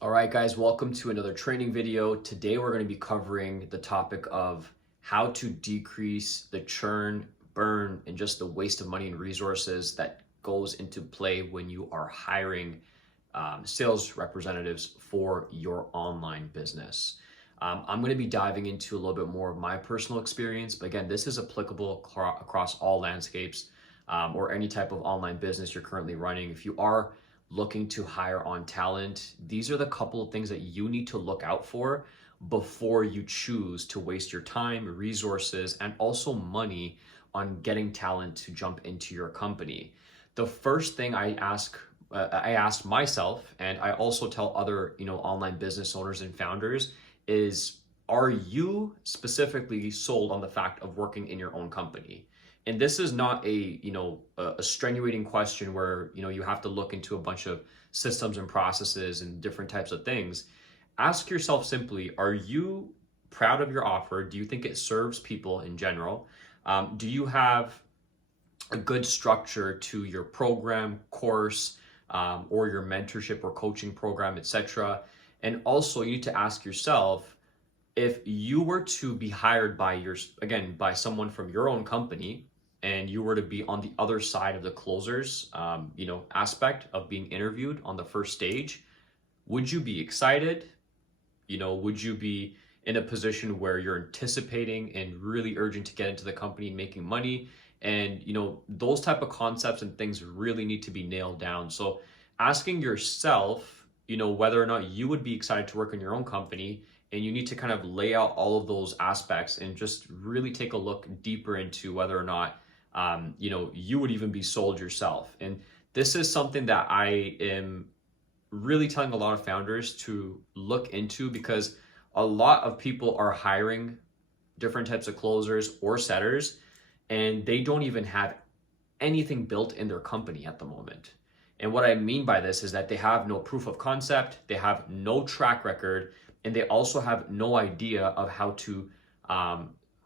All right, guys, welcome to another training video. Today, we're going to be covering the topic of how to decrease the churn, burn, and just the waste of money and resources that goes into play when you are hiring sales representatives for your online business. I'm going to be diving into a little bit more of my personal experience, but again, this is applicable across all landscapes or any type of online business you're currently running. If you are looking to hire on talent, these are the couple of things that you need to look out for before you choose to waste your time, resources, and also money on getting talent to jump into your company. The first thing I asked myself, and I also tell other online business owners and founders, is are you specifically sold on the fact of working in your own company? And this is not a strenuating question where you have to look into a bunch of systems and processes and different types of things. Ask yourself simply, are you proud of your offer? Do you think it serves people in general? Do you have a good structure to your program, course, or your mentorship or coaching program, etc.? And also, you need to ask yourself, if you were to be hired by someone from your own company, and you were to be on the other side of the closers, aspect of being interviewed on the first stage, would you be excited? Would you be in a position where you're anticipating and really urgent to get into the company and making money? And those type of concepts and things really need to be nailed down. So asking yourself, whether or not you would be excited to work in your own company, and you need to kind of lay out all of those aspects and just really take a look deeper into whether or not you would even be sold yourself. And this is something that I am really telling a lot of founders to look into, because a lot of people are hiring different types of closers or setters, and they don't even have anything built in their company at the moment. And what I mean by this is that they have no proof of concept, they have no track record, and they also have no idea of how to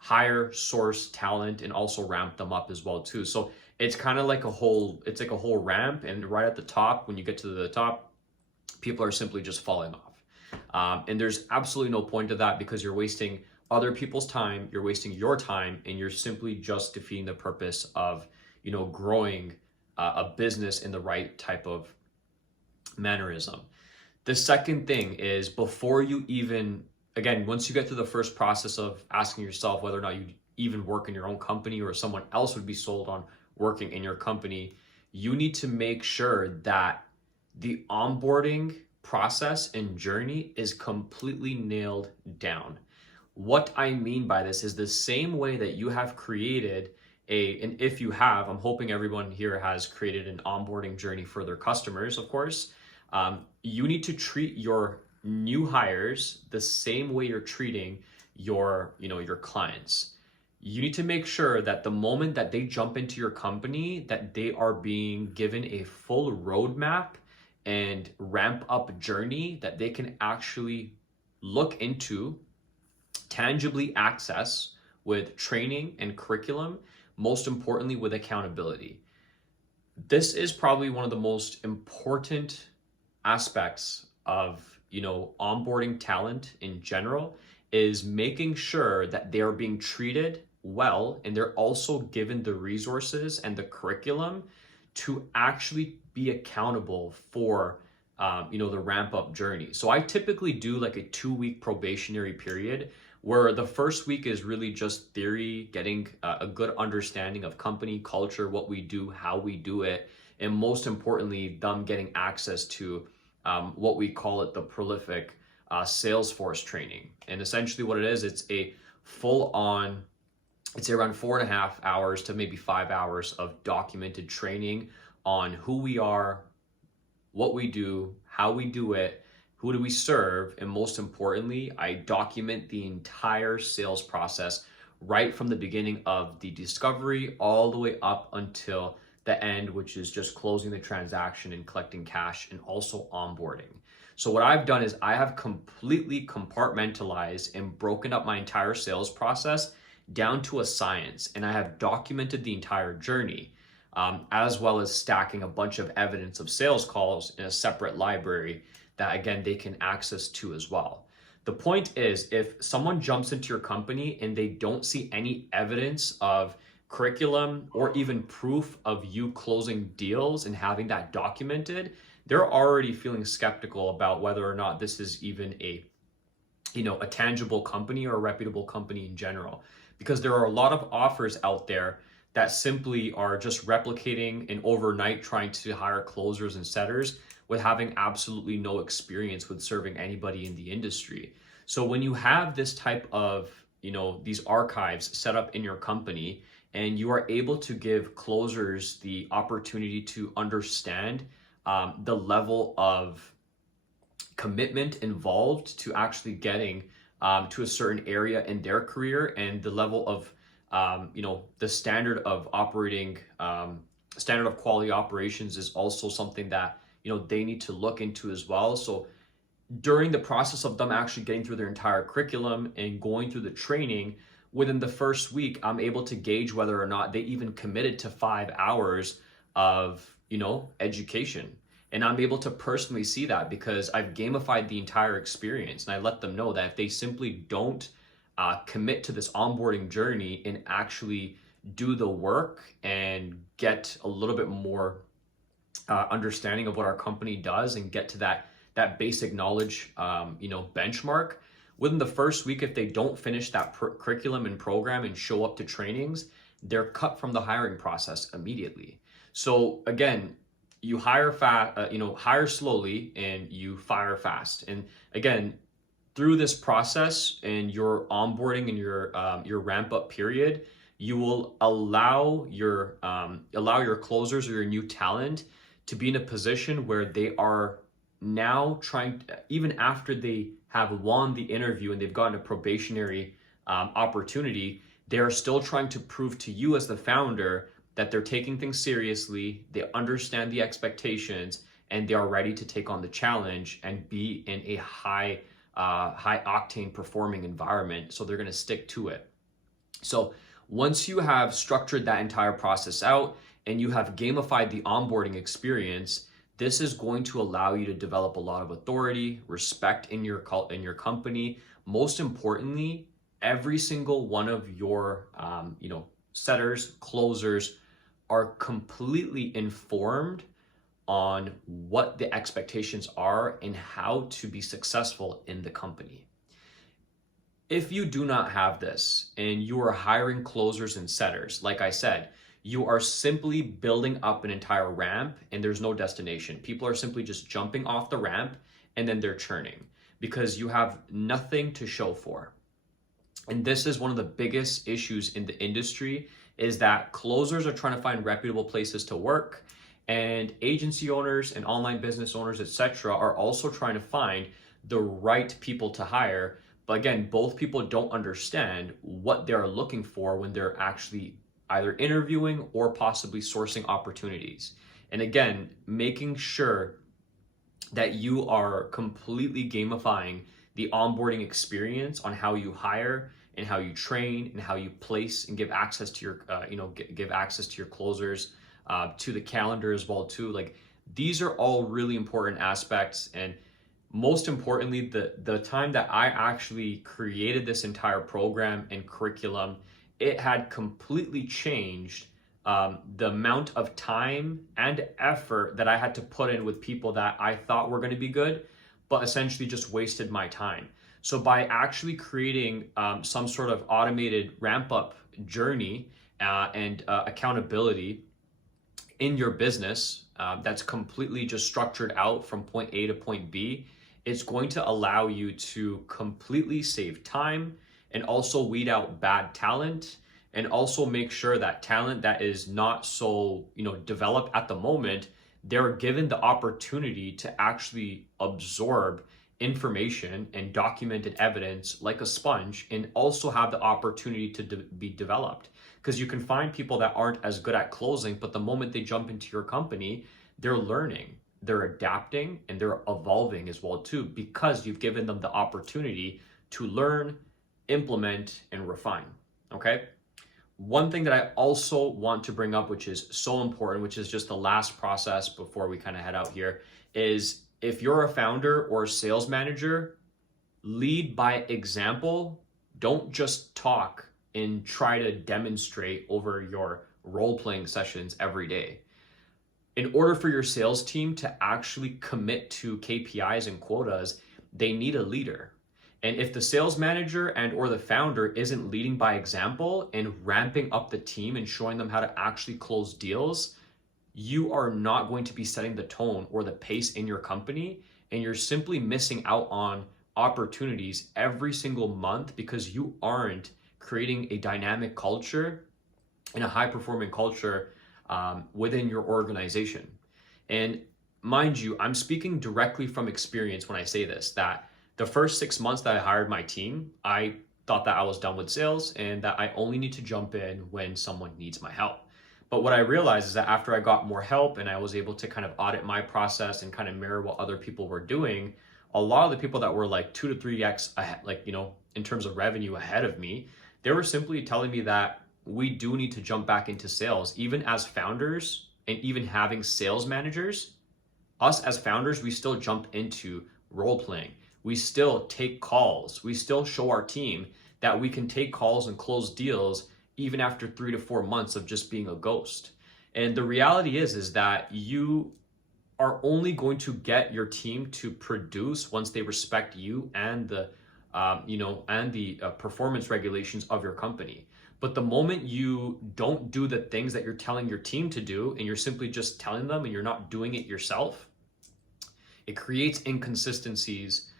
hire, source talent, and also ramp them up as well too. So it's kind of like it's like a whole ramp, and right at the top, when you get to the top, people are simply just falling off. And there's absolutely no point to that, because you're wasting other people's time, you're wasting your time, and you're simply just defeating the purpose of growing a business in the right type of mannerism. The second thing is, before you even, again, once you get to the first process of asking yourself whether or not you even work in your own company or someone else would be sold on working in your company, you need to make sure that the onboarding process and journey is completely nailed down. What I mean by this is the same way that you have created and if you have, I'm hoping everyone here has created an onboarding journey for their customers, of course. You need to treat your new hires the same way you're treating your clients. You need to make sure that the moment that they jump into your company, that they are being given a full roadmap and ramp up journey that they can actually look into, tangibly access with training and curriculum, most importantly with accountability. This is probably one of the most important aspects of onboarding talent in general, is making sure that they are being treated well, and they're also given the resources and the curriculum to actually be accountable for the ramp up journey. So I typically do like a 2-week probationary period, where the first week is really just theory, getting a good understanding of company culture, what we do, how we do it, and most importantly, them getting access to what we call it the prolific Salesforce training. And essentially what it is, it's a full on, it's around 4.5 hours to maybe 5 hours of documented training on who we are, what we do, how we do it, who do we serve, and most importantly, I document the entire sales process right from the beginning of the discovery all the way up until the end, which is just closing the transaction and collecting cash and also onboarding. So what I've done is I have completely compartmentalized and broken up my entire sales process down to a science, and I have documented the entire journey, as well as stacking a bunch of evidence of sales calls in a separate library that again they can access to as well. The point is, if someone jumps into your company and they don't see any evidence of curriculum or even proof of you closing deals and having that documented, they're already feeling skeptical about whether or not this is even a tangible company or a reputable company in general, because there are a lot of offers out there that simply are just replicating and overnight trying to hire closers and setters with having absolutely no experience with serving anybody in the industry. So when you have this type of, these archives set up in your company, and you are able to give closers the opportunity to understand the level of commitment involved to actually getting to a certain area in their career, and the level of the standard of operating, standard of quality operations is also something that they need to look into as well. So during the process of them actually getting through their entire curriculum and going through the training, within the first week, I'm able to gauge whether or not they even committed to 5 hours of education. And I'm able to personally see that because I've gamified the entire experience, and I let them know that if they simply don't commit to this onboarding journey and actually do the work and get a little bit more understanding of what our company does and get to that basic knowledge, benchmark, within the first week, if they don't finish that curriculum and program and show up to trainings, they're cut from the hiring process immediately. So again, you hire hire slowly and you fire fast. And again, through this process and your onboarding and your ramp up period, you will allow your closers or your new talent to be in a position where they are now trying, even after they have won the interview and they've gotten a probationary opportunity, they are still trying to prove to you as the founder that they're taking things seriously, they understand the expectations, and they are ready to take on the challenge and be in a high octane performing environment. So they're going to stick to it. So once you have structured that entire process out and you have gamified the onboarding experience, this is going to allow you to develop a lot of authority, respect in your company. Most importantly, every single one of your setters, closers are completely informed on what the expectations are and how to be successful in the company. If you do not have this and you are hiring closers and setters, like I said, you are simply building up an entire ramp and there's no destination. People are simply just jumping off the ramp and then they're churning because you have nothing to show for. And this is one of the biggest issues in the industry, is that closers are trying to find reputable places to work, and agency owners and online business owners, etc., are also trying to find the right people to hire. But again, both people don't understand what they're looking for when they're actually either interviewing or possibly sourcing opportunities. And again, making sure that you are completely gamifying the onboarding experience on how you hire and how you train and how you place and give access to your, give access to your closers, to the calendar as well too. Like, these are all really important aspects. And most importantly, the time that I actually created this entire program and curriculum, it had completely changed the amount of time and effort that I had to put in with people that I thought were going to be good, but essentially just wasted my time. So by actually creating some sort of automated ramp up journey and accountability in your business that's completely just structured out from point A to point B, it's going to allow you to completely save time and also weed out bad talent, and also make sure that talent that is not so developed at the moment, they're given the opportunity to actually absorb information and documented evidence like a sponge, and also have the opportunity to be developed. Because you can find people that aren't as good at closing, but the moment they jump into your company, they're learning, they're adapting, and they're evolving as well too, because you've given them the opportunity to learn, implement, and refine. Okay. One thing that I also want to bring up, which is so important, which is just the last process before we kind of head out here, is if you're a founder or a sales manager, lead by example. Don't just talk and try to demonstrate over your role-playing sessions every day. In order for your sales team to actually commit to KPIs and quotas, they need a leader. And if the sales manager and or the founder isn't leading by example and ramping up the team and showing them how to actually close deals, you are not going to be setting the tone or the pace in your company, and you're simply missing out on opportunities every single month because you aren't creating a dynamic culture and a high-performing culture within your organization. And mind you, I'm speaking directly from experience when I say this, that the first 6 months that I hired my team, I thought that I was done with sales and that I only need to jump in when someone needs my help. But what I realized is that after I got more help and I was able to kind of audit my process and kind of mirror what other people were doing, a lot of the people that were like 2 to 3x ahead, like, you know, in terms of revenue ahead of me, they were simply telling me that we do need to jump back into sales. Even as founders and even having sales managers, us as founders, we still jump into role playing. We still take calls. We still show our team that we can take calls and close deals even after 3 to 4 months of just being a ghost. And the reality is that you are only going to get your team to produce once they respect you and the performance regulations of your company. But the moment you don't do the things that you're telling your team to do, and you're simply just telling them and you're not doing it yourself, it creates inconsistencies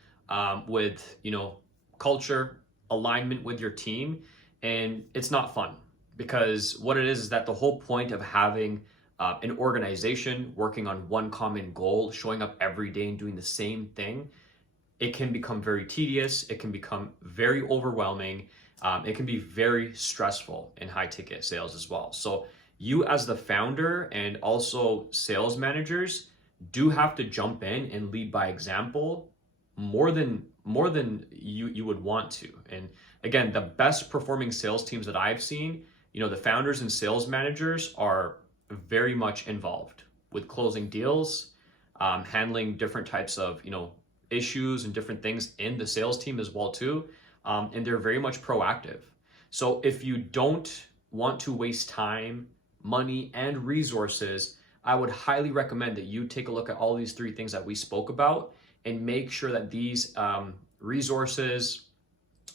with, you know, culture, alignment with your team, and it's not fun. Because what it is that the whole point of having an organization working on one common goal, showing up every day and doing the same thing, it can become very tedious, it can become very overwhelming, it can be very stressful in high ticket sales as well. So you as the founder and also sales managers do have to jump in and lead by example more than you would want to. And again, the best performing sales teams that I've seen, you know, the founders and sales managers are very much involved with closing deals, handling different types of, you know, issues and different things in the sales team as well too. And they're very much proactive. So if you don't want to waste time, money, and resources, I would highly recommend that you take a look at all these 3 things that we spoke about and make sure that these resources,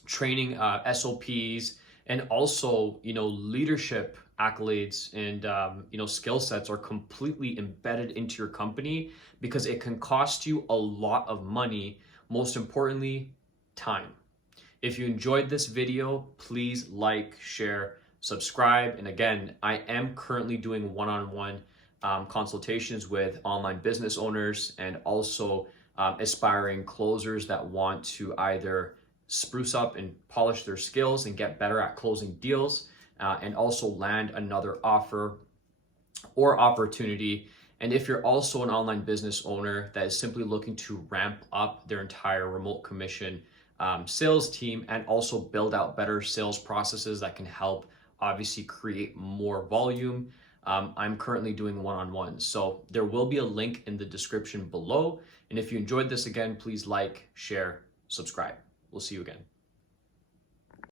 training SOPs, and also, you know, leadership accolades and you know, skill sets are completely embedded into your company, because it can cost you a lot of money, most importantly, time. If you enjoyed this video, please like, share, subscribe. And again, I am currently doing one-on-one consultations with online business owners and also aspiring closers that want to either spruce up and polish their skills and get better at closing deals, and also land another offer or opportunity. And if you're also an online business owner that is simply looking to ramp up their entire remote commission sales team and also build out better sales processes that can help obviously create more volume, I'm currently doing one-on-ones. So there will be a link in the description below. And if you enjoyed this, again, please like, share, subscribe. We'll see you again.